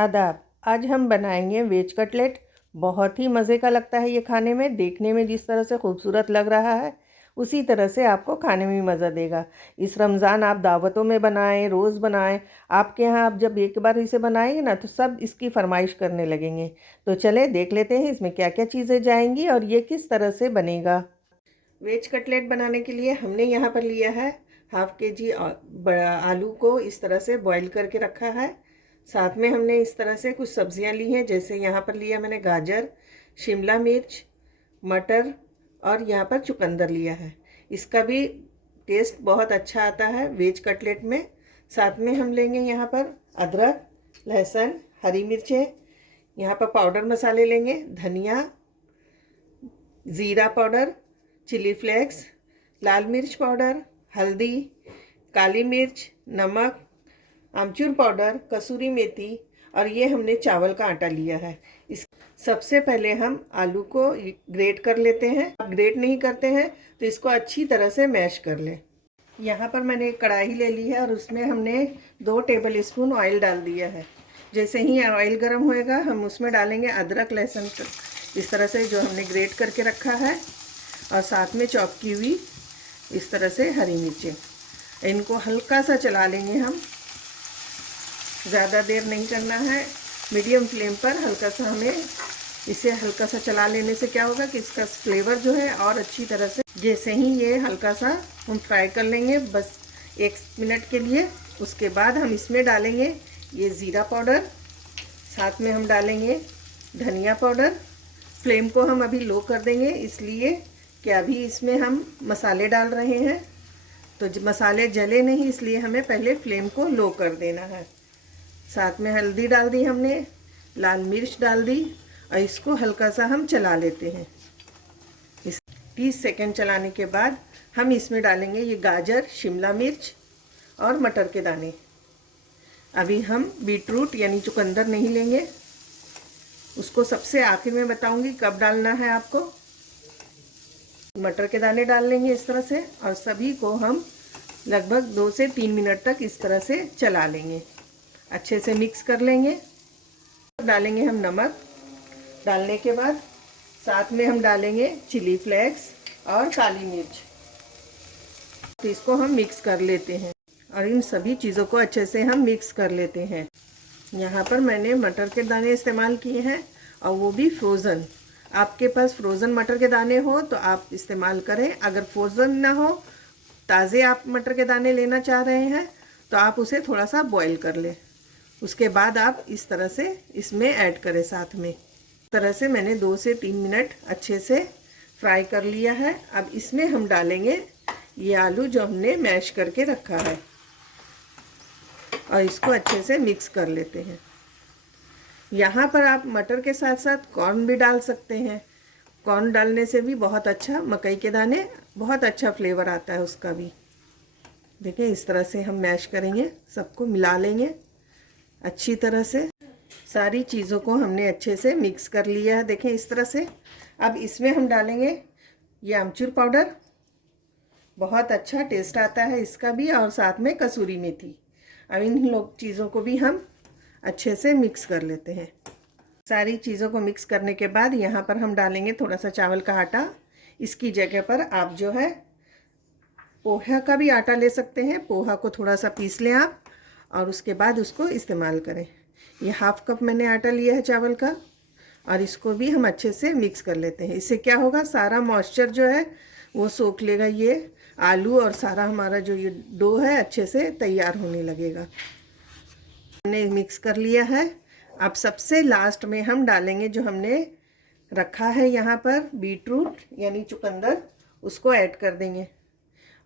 आदाब। आज हम बनाएंगे वेज कटलेट। बहुत ही मज़े का लगता है ये खाने में। देखने में जिस तरह से खूबसूरत लग रहा है उसी तरह से आपको खाने में भी मज़ा देगा। इस रमज़ान आप दावतों में बनाएं, रोज़ बनाएं। आपके यहाँ आप जब एक बार इसे बनाएंगे ना तो सब इसकी फरमाइश करने लगेंगे। तो चले देख लेते हैं इसमें क्या क्या चीज़ें जाएंगी और ये किस तरह से बनेगा। वेज कटलेट बनाने के लिए हमने यहाँ पर लिया है हाफ के जी बड़ा आलू को इस तरह से बॉईल करके रखा है। साथ में हमने इस तरह से कुछ सब्जियां ली हैं, जैसे यहाँ पर लिया मैंने गाजर, शिमला मिर्च, मटर और यहाँ पर चुकंदर लिया है। इसका भी टेस्ट बहुत अच्छा आता है वेज कटलेट में। साथ में हम लेंगे यहाँ पर अदरक, लहसुन, हरी मिर्चें। यहाँ पर पाउडर मसाले लेंगे, धनिया, ज़ीरा पाउडर, चिली फ्लेक्स, लाल मिर्च पाउडर, हल्दी, काली मिर्च, नमक, आमचूर पाउडर, कसूरी मेथी और ये हमने चावल का आटा लिया है। इस सबसे पहले हम आलू को ग्रेट कर लेते हैं। आप ग्रेट नहीं करते हैं तो इसको अच्छी तरह से मैश कर लें। यहाँ पर मैंने एक कढ़ाई ले ली है और उसमें हमने 2 टेबल स्पून ऑयल डाल दिया है। जैसे ही ऑयल गर्म होएगा हम उसमें डालेंगे अदरक लहसुन इस तरह से जो हमने ग्रेट करके रखा है, और साथ में चॉप की हुई इस तरह से हरी मिर्चें। इनको हल्का सा चला लेंगे हम, ज़्यादा देर नहीं करना है। मीडियम फ्लेम पर हल्का सा हमें इसे हल्का सा चला लेने से क्या होगा कि इसका फ्लेवर जो है और अच्छी तरह से, जैसे ही ये हल्का सा हम फ्राई कर लेंगे बस 1 मिनट के लिए, उसके बाद हम इसमें डालेंगे ये ज़ीरा पाउडर, साथ में हम डालेंगे धनिया पाउडर। फ्लेम को हम अभी लो कर देंगे इसलिए कि अभी इसमें हम मसाले डाल रहे हैं, तो मसाले जले नहीं इसलिए हमें पहले फ्लेम को लो कर देना है। साथ में हल्दी डाल दी हमने, लाल मिर्च डाल दी और इसको हल्का सा हम चला लेते हैं। इस 30 सेकंड चलाने के बाद हम इसमें डालेंगे ये गाजर, शिमला मिर्च और मटर के दाने। अभी हम बीटरूट यानी चुकंदर नहीं लेंगे, उसको सबसे आखिर में बताऊंगी कब डालना है आपको। मटर के दाने डाल लेंगे इस तरह से और सभी को हम लगभग 2 से 3 मिनट तक इस तरह से चला लेंगे, अच्छे से मिक्स कर लेंगे। डालेंगे हम नमक। डालने के बाद साथ में हम डालेंगे चिली फ्लेक्स और काली मिर्च। तो इसको हम मिक्स कर लेते हैं और इन सभी चीज़ों को अच्छे से हम मिक्स कर लेते हैं। यहाँ पर मैंने मटर के दाने इस्तेमाल किए हैं और वो भी फ्रोज़न। आपके पास फ्रोज़न मटर के दाने हो तो आप इस्तेमाल करें, अगर फ्रोज़न ना हो, ताज़े आप मटर के दाने लेना चाह रहे हैं तो आप उसे थोड़ा सा बॉईल कर लें, उसके बाद आप इस तरह से इसमें ऐड करें साथ में। इस तरह से मैंने 2 से 3 मिनट अच्छे से फ्राई कर लिया है। अब इसमें हम डालेंगे ये आलू जो हमने मैश करके रखा है और इसको अच्छे से मिक्स कर लेते हैं। यहाँ पर आप मटर के साथ साथ कॉर्न भी डाल सकते हैं। कॉर्न डालने से भी बहुत अच्छा, मकई के दाने, बहुत अच्छा फ्लेवर आता है उसका भी। देखिए इस तरह से हम मैश करेंगे, सबको मिला लेंगे अच्छी तरह से। सारी चीज़ों को हमने अच्छे से मिक्स कर लिया है, देखें इस तरह से। अब इसमें हम डालेंगे ये आमचूर पाउडर, बहुत अच्छा टेस्ट आता है इसका भी, और साथ में कसूरी मेथी। अब इन लोग चीज़ों को भी हम अच्छे से मिक्स कर लेते हैं। सारी चीज़ों को मिक्स करने के बाद यहाँ पर हम डालेंगे थोड़ा सा चावल का आटा। इसकी जगह पर आप जो है पोहा का भी आटा ले सकते हैं। पोहा को थोड़ा सा पीस लें आप और उसके बाद उसको इस्तेमाल करें। ये हाफ कप मैंने आटा लिया है चावल का और इसको भी हम अच्छे से मिक्स कर लेते हैं। इससे क्या होगा, सारा मॉइस्चर जो है वो सोख लेगा ये आलू, और सारा हमारा जो ये डो है अच्छे से तैयार होने लगेगा। हमने मिक्स कर लिया है। अब सबसे लास्ट में हम डालेंगे जो हमने रखा है यहाँ पर बीटरूट यानी चुकंदर, उसको ऐड कर देंगे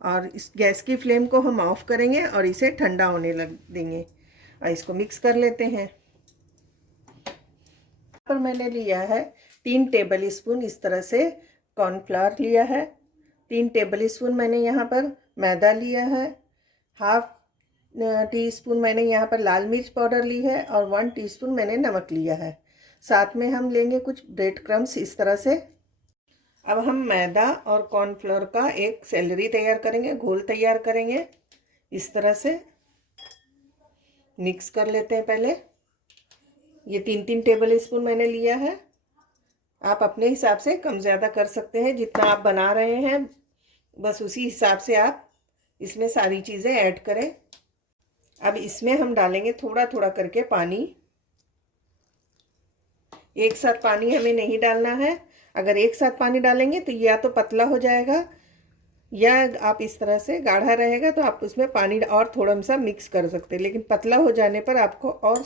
और इस गैस की फ्लेम को हम ऑफ करेंगे और इसे ठंडा होने लग देंगे और इसको मिक्स कर लेते हैं। पर मैंने लिया है 3 टेबल स्पून इस तरह से कॉर्नफ्लावर लिया है, 3 टेबल स्पून मैंने यहाँ पर मैदा लिया है, हाफ टीस्पून मैंने यहाँ पर लाल मिर्च पाउडर ली है और 1 टीस्पून मैंने नमक लिया है। साथ में हम लेंगे कुछ ब्रेड क्रम्स इस तरह से। अब हम मैदा और कॉर्नफ्लोर का एक सैलरी तैयार करेंगे, घोल तैयार करेंगे। इस तरह से मिक्स कर लेते हैं पहले। ये 3-3 टेबल स्पून मैंने लिया है। आप अपने हिसाब से कम ज़्यादा कर सकते हैं, जितना आप बना रहे हैं बस उसी हिसाब से आप इसमें सारी चीज़ें ऐड करें। अब इसमें हम डालेंगे थोड़ा थोड़ा करके पानी। एक साथ पानी हमें नहीं डालना है। अगर एक साथ पानी डालेंगे तो या तो पतला हो जाएगा, या आप इस तरह से गाढ़ा रहेगा तो आप उसमें पानी और थोड़ा सा मिक्स कर सकते हैं। लेकिन पतला हो जाने पर आपको और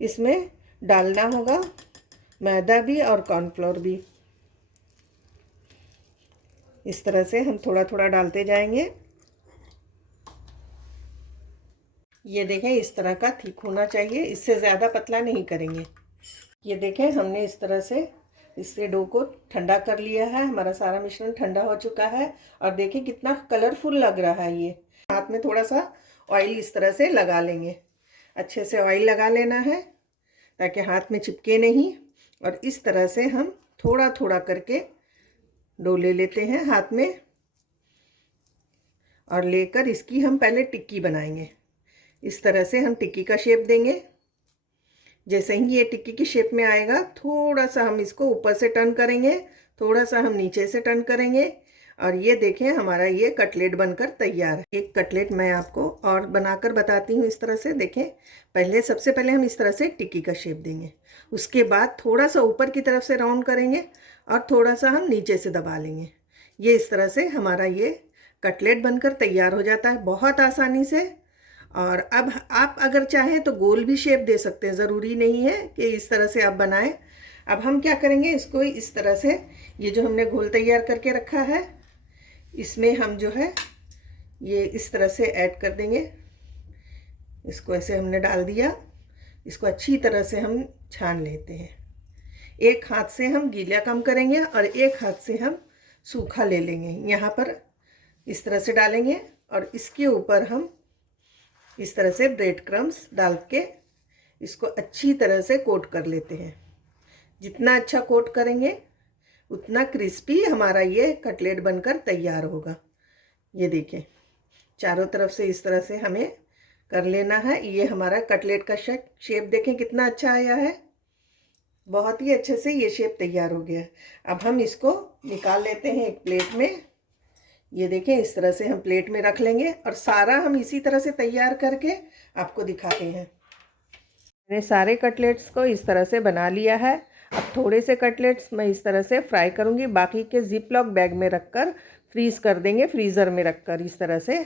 इसमें डालना होगा मैदा भी और कॉर्नफ्लोर भी। इस तरह से हम थोड़ा थोड़ा डालते जाएंगे। ये देखें इस तरह का थिक होना चाहिए, इससे ज़्यादा पतला नहीं करेंगे। ये देखें हमने इस तरह से इससे डो को ठंडा कर लिया है। हमारा सारा मिश्रण ठंडा हो चुका है और देखें कितना कलरफुल लग रहा है। ये हाथ में थोड़ा सा ऑयल इस तरह से लगा लेंगे। अच्छे से ऑयल लगा लेना है ताकि हाथ में चिपके नहीं। और इस तरह से हम थोड़ा थोड़ा करके डो ले लेते हैं हाथ में, और लेकर इसकी हम पहले टिक्की बनाएंगे। इस तरह से हम टिक्की का शेप देंगे। जैसे ही ये टिक्की की शेप में आएगा थोड़ा सा हम इसको ऊपर से टर्न करेंगे, थोड़ा सा हम नीचे से टर्न करेंगे, और ये देखें हमारा ये कटलेट बनकर तैयार है। एक कटलेट मैं आपको और बनाकर बताती हूँ। इस तरह से देखें, सबसे पहले हम इस तरह से टिक्की का शेप देंगे, उसके बाद थोड़ा सा ऊपर की तरफ से राउंड करेंगे और थोड़ा सा हम नीचे से दबा लेंगे। ये इस तरह से हमारा ये कटलेट बनकर तैयार हो जाता है बहुत आसानी से। और अब आप अगर चाहें तो गोल भी शेप दे सकते हैं, ज़रूरी नहीं है कि इस तरह से आप बनाएं। अब हम क्या करेंगे, इसको इस तरह से ये जो हमने घोल तैयार करके रखा है इसमें हम जो है ये इस तरह से ऐड कर देंगे। इसको ऐसे हमने डाल दिया। इसको अच्छी तरह से हम छान लेते हैं। एक हाथ से हम गीला कम करेंगे और एक हाथ से हम सूखा ले लेंगे। यहाँ पर इस तरह से डालेंगे और इसके ऊपर हम इस तरह से ब्रेड क्रम्स डाल के इसको अच्छी तरह से कोट कर लेते हैं। जितना अच्छा कोट करेंगे उतना क्रिस्पी हमारा ये कटलेट बनकर तैयार होगा। ये देखें चारों तरफ से इस तरह से हमें कर लेना है। ये हमारा कटलेट का शेप देखें कितना अच्छा आया है। बहुत ही अच्छे से ये शेप तैयार हो गया। अब हम इसको निकाल लेते हैं एक प्लेट में। ये देखें इस तरह से हम प्लेट में रख लेंगे और सारा हम इसी तरह से तैयार करके आपको दिखाते हैं। मैंने सारे कटलेट्स को इस तरह से बना लिया है। अब थोड़े से कटलेट्स मैं इस तरह से फ्राई करूँगी, बाकी के जिप लॉक बैग में रखकर फ्रीज़ कर देंगे, फ्रीज़र में रखकर। इस तरह से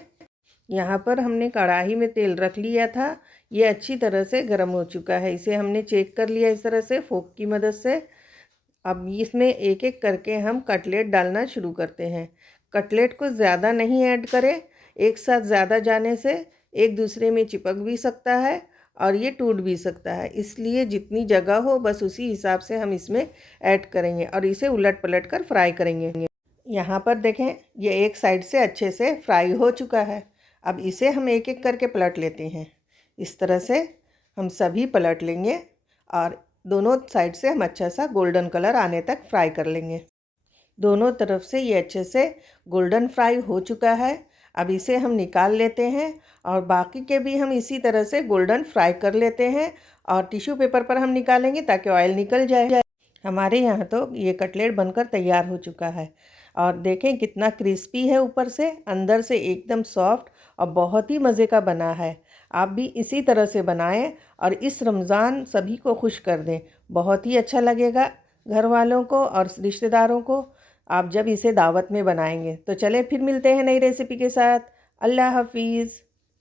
यहाँ पर हमने कढ़ाई में तेल रख लिया था। ये अच्छी तरह से गर्म हो चुका है। इसे हमने चेक कर लिया इस तरह से फोक की मदद से। अब इसमें एक एक करके हम कटलेट डालना शुरू करते हैं। कटलेट को ज़्यादा नहीं ऐड करें, एक साथ ज़्यादा जाने से एक दूसरे में चिपक भी सकता है और ये टूट भी सकता है। इसलिए जितनी जगह हो बस उसी हिसाब से हम इसमें ऐड करेंगे और इसे उलट पलट कर फ्राई करेंगे। यहाँ पर देखें ये एक साइड से अच्छे से फ्राई हो चुका है। अब इसे हम एक एक करके पलट लेते हैं। इस तरह से हम सभी पलट लेंगे और दोनों साइड से हम अच्छा सा गोल्डन कलर आने तक फ्राई कर लेंगे। दोनों तरफ से ये अच्छे से गोल्डन फ्राई हो चुका है। अब इसे हम निकाल लेते हैं और बाकी के भी हम इसी तरह से गोल्डन फ्राई कर लेते हैं और टिश्यू पेपर पर हम निकालेंगे ताकि ऑयल निकल जाए। हमारे यहाँ तो ये कटलेट बनकर तैयार हो चुका है और देखें कितना क्रिस्पी है, ऊपर से अंदर से एकदम सॉफ्ट और बहुत ही मज़े का बना है। आप भी इसी तरह से बनाएं और इस रमज़ान सभी को खुश कर दें। बहुत ही अच्छा लगेगा घर वालों को और रिश्तेदारों को आप जब इसे दावत में बनाएंगे। तो चलें फिर मिलते हैं नई रेसिपी के साथ। अल्लाह हाफिज़।